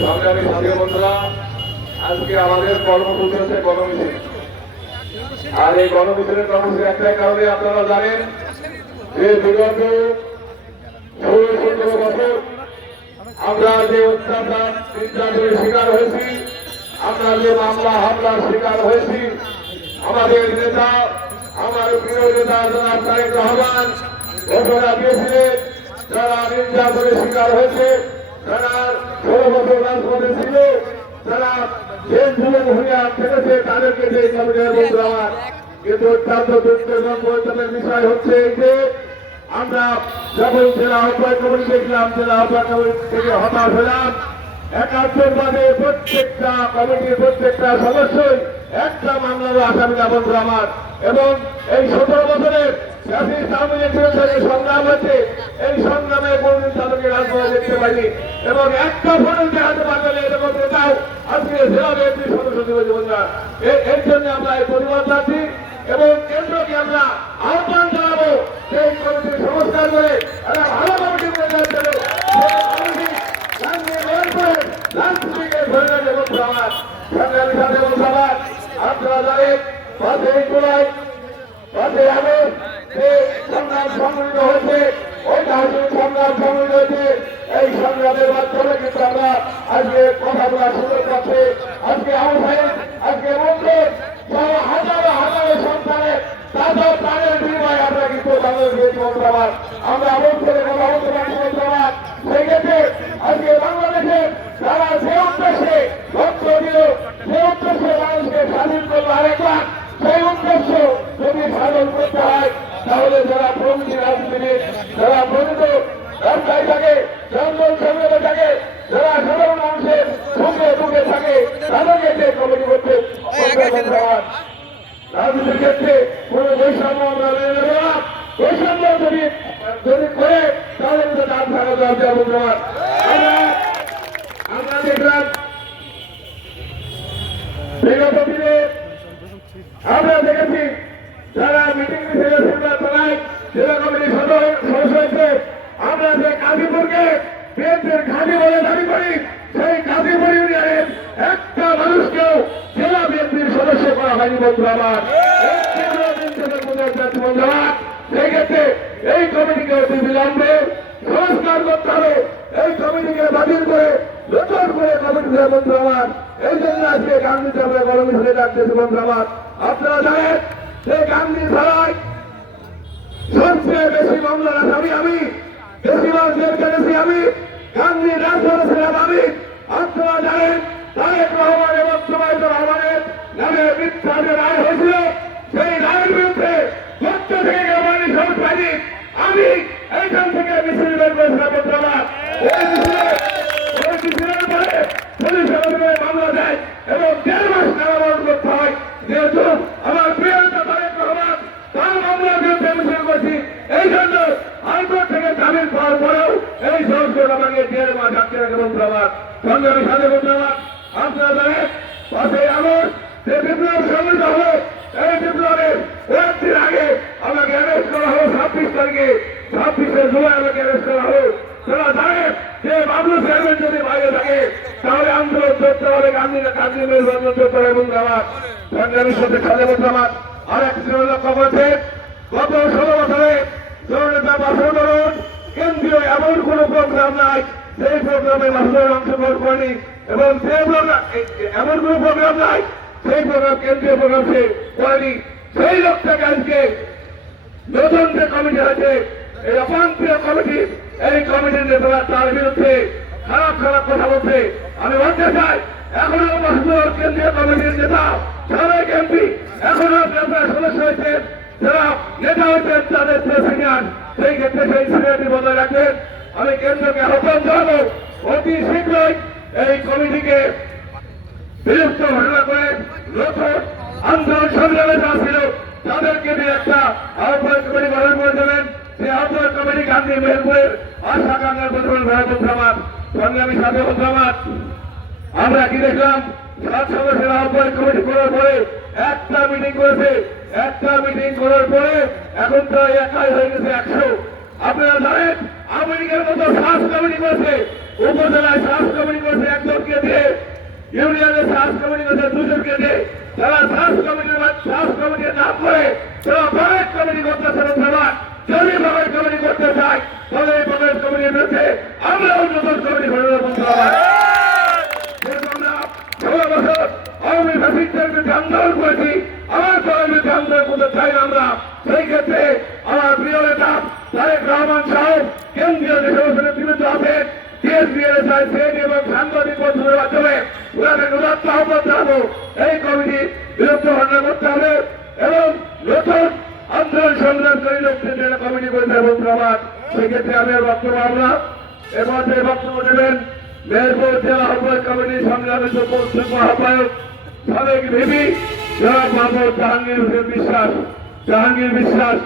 সংগ্রামী সাথী বন্ধুরা, আজকে আমাদের কর্মসূচি হচ্ছে গণমিছিল। আর এই গণমিছিলের কর্মসূচি একটাই কারণে আপনারা জানেন যে বিগত 16-17 বছর আমরা যে অত্যাচার নির্যাতনের শিকার হয়েছি, আমরা যে মামলা হামলার শিকার হয়েছি, আমাদের নেতা, আমার প্রিয় নেতা জনাব তারেক রহমান ঘোষণা দিয়েছিলেন যারা নির্যাতনের শিকার হয়েছে, যারা 16 বছর রাজপথে ছিল, যারা জেল জুলুম হুঁশিয়ার থেকেছে, তাদেরকে যে কমিটির বন্ধু আমার। কিন্তু অত্যন্ত দুঃখজনক বিষয় হচ্ছে এই যে আমরা যখন জেলা আহ্বায়ক কমিটি দেখলাম, জেলা আহ্বায়ক কমিটি থেকে হতাশ হলাম। 71 বাদে প্রত্যেকটা কমিটির প্রত্যেকটা সদস্যই একটা মামলার আসামি বন্ধু আমার। এবং এই 17 বছরের সংগ্রাম হয়েছে, এই সংগ্রামে কোনদিন তাদেরকে রাজপথে দেখতে পাইনি এবং একটা ফোন দেখাতে পারলে এরকম নেতাও আজকে জেলা বিএনপির সদস্য দিবস বন্ধুরা। এর জন্য আমরা এই প্রতিবাদ জানাচ্ছি এবং কেন্দ্রকে আমরা আহ্বান জানাবো সেই কমিটির সংস্কার করে একটা ভালো কমিটি করে দেওয়ার জন্য আপনারা জানেন 5ই জুলাই 5ই আগস্ট যে সংগ্রাম সংগঠিত হয়েছে, ওইটা হচ্ছে সংগ্রাম সংগঠিত হয়েছে। এই সংগ্রামের মাধ্যমে কিন্তু আমরা আজকে কথা বলার সুযোগ পাচ্ছি। আজকে আজকে মন্ত্রণ হাজারো হাজারো সন্তানের তাদের প্রাণের বিনিময়ে আমরা কিন্তু বাংলাদেশ মন্ত্রণালয় আমরা অবশ্যই কথা বলতে পারি মন্ত্রণালয়। সেক্ষেত্রে আজকে বাংলাদেশের যারা যে উদ্দেশ্যে রক্ত দিল, যে উদ্দেশ্যে মানুষকে স্বাধীন করলো আরেকবার, সেই উদ্দেশ্য যদি সাধন করতে হয় তাহলে যারা প্রকৃতি রাজনীতিবিদ, যারা প্রকৃত রাস্তায় থাকে, জঙ্গল জঙ্গলে থাকে, যারা সাধারণ মানুষের সুখে দুঃখে থাকে, তাদেরকে যে কমিটি করতে রাজনীতির ক্ষেত্রে কোন বৈষম্য আমরা মেনে নেব না। বৈষম্য যদি করে তাহলে কিন্তু নাম থাকা দরকার বন্ধুরা। আমরা দেখলাম বিগত দিনে আমরা দেখেছি যারা মিটিং মিছিলে তারাই জেলা কমিটির সদস্য হয়েছে। আমরা যে গাজীপুরকে বিএনপির ঘাঁটি বলে দাবি করি, সেই গাজীপুর ইউনিয়নের একটা মানুষকেও জেলা বিএনপির সদস্য করা হয়নি বন্ধু আমার। সেই ক্ষেত্রে এই কমিটিকে অতি বিলম্বে সংস্কার করতে হবে, এই কমিটিকে বাতিল করে নতুন করে কমিটি দেয় বন্ধু আমার। এই জন্য আজকে গান্ধীতে আমরা গণমিছিলে ডাকতেছি বন্ধু আমার। আপনারা জানেন যে গান্ধীর ধারায় সবচেয়ে বেশি মামলার আসামি আমি, বেশি মাস জেল কেটেছি আমি, গান্ধীর রাজপথে ছিলাম আমি। আপনারা জানেন তারেক রহমান এবং সুবাইদ রহমানের নামে মিথ্যা যে রায় হয়েছিল, সেই রায়ের বিরুদ্ধে সত্য থেকে গেমানি সব পাইনি আমি এইখান থেকে মিছিল বের করেছিলাম বন্ধুরা। এই মিছিলের পরে পুলিশের মামলা দেয় এবং 1.5 মাস কারাবরণ করতে হয়। যেহেতু আমার প্রিয় নেতা তারেক রহমান তার মামলার বিরুদ্ধে মিছিল করছি, এই জন্য হাইকোর্ট থেকে জামিন পাওয়ার পরেও এই সংস্কৃত আমাকে 1.5 মাস আটকে রাখে বন্ধুরা। সংগ্রামী সাথে বন্ধুরা, আপনারা জানেন 5ই আগস্ট যে বিপ্লব সংগঠিত হলো, এই বিপ্লবের কয়েকদিন আগে আমাকে অ্যারেস্ট করা হলো। 26 তারিখে 26শে জুলাই আমাকে অ্যারেস্ট করা হলো। তারা জানেন যে বাবলু চেয়ারম্যান যদি বাইরে থাকে তাহলে আন্দোলন করতে হবে, গান্ধী মেলবন্ধন করতে হবে বন্ধু আমার। সংগ্রামীর সাথে সাথে বন্ধু আমার আর এক লক্ষ্য করেছে গত 16 বছরে জননেতা বাসুধরণ কেন্দ্রীয় এমন কোন প্রোগ্রাম নাই সেই প্রোগ্রামে বাসুধরণ অংশগ্রহণ করেনি এবং এমন কোন প্রোগ্রাম নাই সেই প্রোগ্রাম কেন্দ্রীয় প্রোগ্রাম সে করেনি। সেই লোকটাকে আজকে নতুন যে কমিটি আছে এই অপান্তীয় কমিটি, এই কমিটির নেতারা তার বিরুদ্ধে খারাপ খারাপ কথা বলছে। আমি বলতে চাই এখনো বাসুধরণ কেন্দ্রীয় কমিটির নেতা সাবেক এমপি এখনো সদস্য হয়েছেন, যারা নেতা হয়েছেন তাদের সিনিয়র, সেই ক্ষেত্রে সেই সিনিয়রিটি বজায় রাখবেন। আমি কেন্দ্রকে আহ্বান জানাবো অতি শীঘ্রই এই কমিটিকে বিলুপ্ত ঘোষণা করে নতুন আন্দোলন সংগ্রামে যা ছিল তাদেরকে দিয়ে একটা আহ্বান কমিটি গঠন করে দেবেন। সেই আহ্বান কমিটি গান্ধী মেহেরপুরের আশা কাঙ্গার প্রধান ভারত সংগ্রামী সাথে বন্ধুরামার আমরা কি দেখলাম 7 সদস্যের আহ্বান কমিটি করার পরে একটা মিটিং করেছে, একটা মিটিং করার পরে এখন তো একাই হয়ে গেছে 100। আপনারা জানেন আমেরিকার মতো 7 কমিটি করেছে, উপজেলায় সার্চ কমিটি করছে একজনকে দিয়ে, ইউনিয়নে সার্চ কমিটি করছে দুজনকে দিয়ে। তারা সার্চ কমিটির নাম করে তারা প্রবেশ কমিটি করতেছে বন্ধুরা। যদি প্রবেশ কমিটি করতে চায় তাহলে এই প্রবেশ কমিটির বিরুদ্ধে আমরা নতুন কমিটি করে দেবো বন্ধুরা। যেহেতু আমরা 16 বছর আওয়ামী ফ্যাসিস্টের বিরুদ্ধে আন্দোলন করেছি, আমার দলের বিরুদ্ধে আন্দোলন করতে চাই না আমরা। সেই ক্ষেত্রে আমার প্রিয় নেতা তারেক রহমান সাহেব কেন্দ্রীয় যে সমস্ত নেতৃবৃন্দ আছেন, এবং সাংবাদিক বন্ধুদের মাধ্যমে ওনাদের উদাত্ত আহ্বান জানাবো এই কমিটির বিরুদ্ধে হত্যা করতে হবে এবং নতুন আন্দোলন সংগ্রামকারী লোকদের যারা কমিটি করেছে বন্ধু আমার। সেক্ষেত্রে আমি আর বক্তব্য আমরা এবার বক্তব্য দেবেন মেহেরপুর জেলা আহ্বায়ক কমিটির সংগ্রামের আহ্বায়ক সাবেক ভিপি জনাব মোহাম্মদ জাহাঙ্গীর বিশ্বাস।